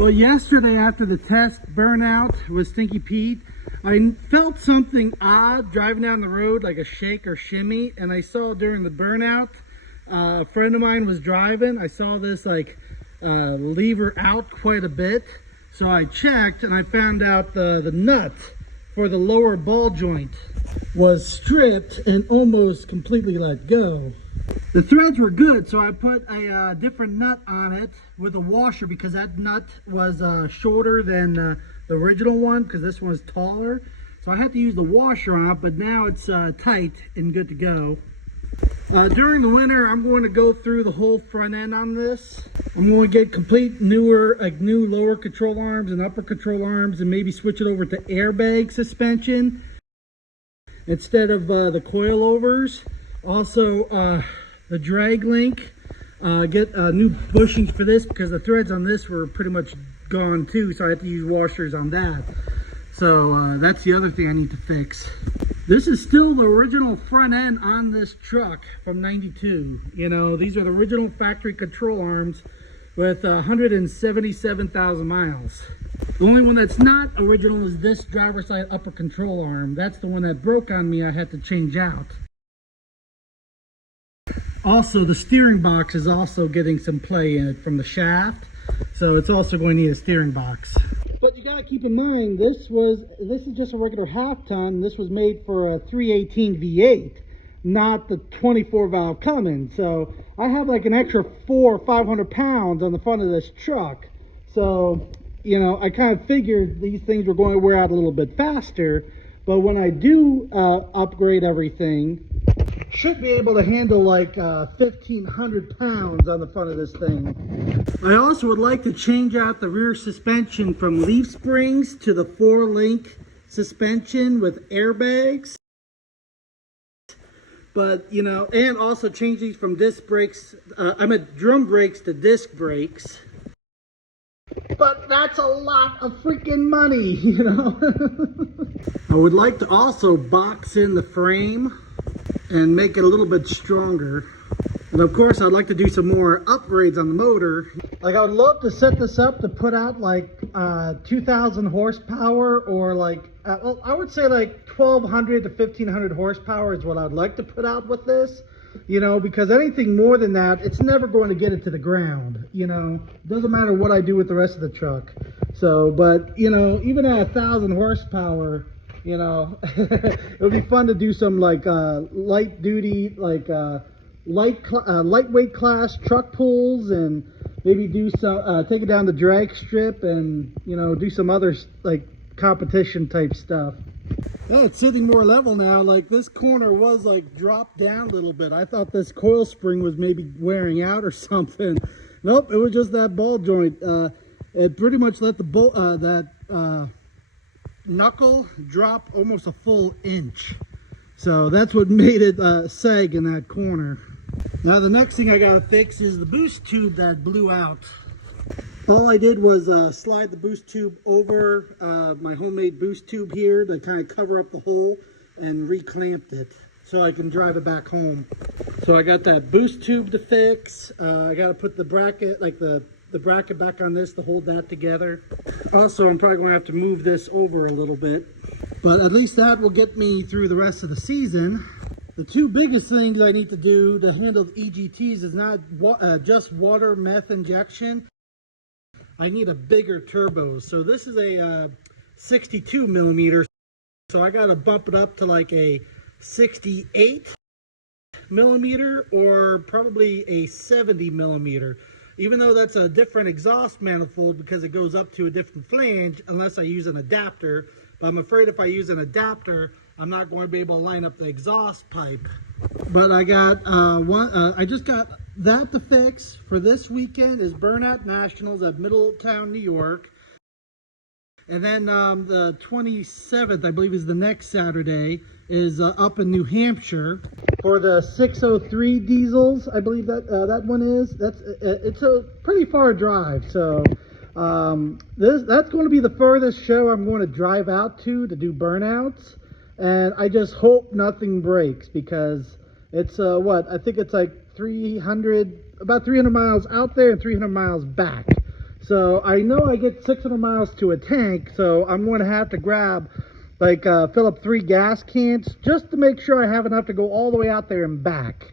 Well, yesterday after the test burnout with Stinky Pete, I felt something odd driving down the road, like a shake or shimmy, and I saw during the burnout, a friend of mine was driving. I saw this lever out quite a bit, so I checked and I found out the nut for the lower ball joint was stripped and almost completely let go. The threads were good, so I put a different nut on it with a washer because that nut was shorter than the original one, because this one's taller. So I had to use the washer on it, but now it's tight and good to go. During the winter, I'm going to go through the whole front end on this. I'm going to get complete new lower control arms and upper control arms, and maybe switch it over to airbag suspension instead of the coilovers. Also, the drag link, get new bushings for this because the threads on this were pretty much gone too, so I had to use washers on that. So that's the other thing I need to fix. This is still the original front end on this truck from '92. You know, these are the original factory control arms with 177,000 miles. The only one that's not original is this driver's side upper control arm. That's the one that broke on me. I had to change out. Also, the steering box is also getting some play in it from the shaft, so it's also going to need a steering box. But you gotta keep in mind, this is just a regular half ton. This was made for a 318 V8, not the 24 valve Cummins. So I have like an extra 400 or 500 pounds on the front of this truck. So, you know, I kind of figured these things were going to wear out a little bit faster. But when I do upgrade everything, should be able to handle like 1,500 pounds on the front of this thing. I also would like to change out the rear suspension from leaf springs to the 4-link suspension with airbags. But, you know, and also change these from disc brakes, drum brakes to disc brakes. But that's a lot of freaking money, you know. I would like to also box in the frame and make it a little bit stronger. And of course, I'd like to do some more upgrades on the motor. Like, I would love to set this up to put out like 2,000 horsepower, or like, well, I would say like 1,200 to 1,500 horsepower is what I'd like to put out with this. You know, because anything more than that, it's never going to get it to the ground. You know, doesn't matter what I do with the rest of the truck. So, but, you know, even at 1,000 horsepower, you know, it would be fun to do some like light duty, like lightweight class truck pulls, and maybe do some take it down the drag strip, and, you know, do some other like competition type stuff. Oh, it's sitting more level now. Like, this corner was like dropped down a little bit. I thought this coil spring was maybe wearing out or something. Nope, it was just that ball joint. It pretty much let the knuckle drop almost a full inch. So that's what made it sag in that corner. Now the next thing I gotta fix is the boost tube that blew out. All I did was slide the boost tube over my homemade boost tube here to kind of cover up the hole, and reclamped it so I can drive it back home. So I got that boost tube to fix. I got to put the bracket, like the bracket back on this to hold that together. Also, I'm probably going to have to move this over a little bit, but at least that will get me through the rest of the season. The two biggest things I need to do to handle the EGTs is not just water meth injection. I need a bigger turbo. So this is a 62 millimeter. So I got to bump it up to like a 68 millimeter, or probably a 70 millimeter. Even though that's a different exhaust manifold because it goes up to a different flange unless I use an adapter. But I'm afraid if I use an adapter, I'm not going to be able to line up the exhaust pipe. But I got I just got that to fix for this weekend is Burnout Nationals at Middletown, New York. And then the 27th, I believe, is the next Saturday, is up in New Hampshire for the 603 diesels. I believe that that one is. It's a pretty far drive. So that's going to be the furthest show I'm going to drive out to do burnouts. And I just hope nothing breaks, because it's I think it's like about 300 miles out there and 300 miles back. So I know I get 600 miles to a tank, so I'm going to have to grab, like, fill up 3 gas cans just to make sure I have enough to go all the way out there and back.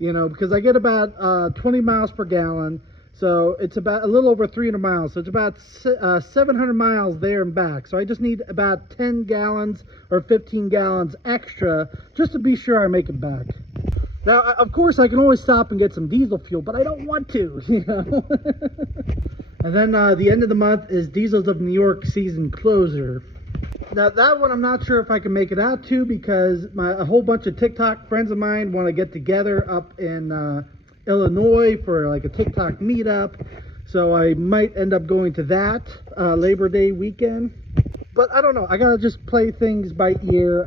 You know, because I get about 20 miles per gallon, so it's about a little over 300 miles. So it's about 700 miles there and back. So I just need about 10 gallons or 15 gallons extra just to be sure I make it back. Now, of course, I can always stop and get some diesel fuel, but I don't want to, you know. And then the end of the month is Diesels of New York season closer. Now, that one I'm not sure if I can make it out to, because a whole bunch of TikTok friends of mine want to get together up in Illinois for like a TikTok meetup. So I might end up going to that Labor Day weekend. But I don't know. I got to just play things by ear.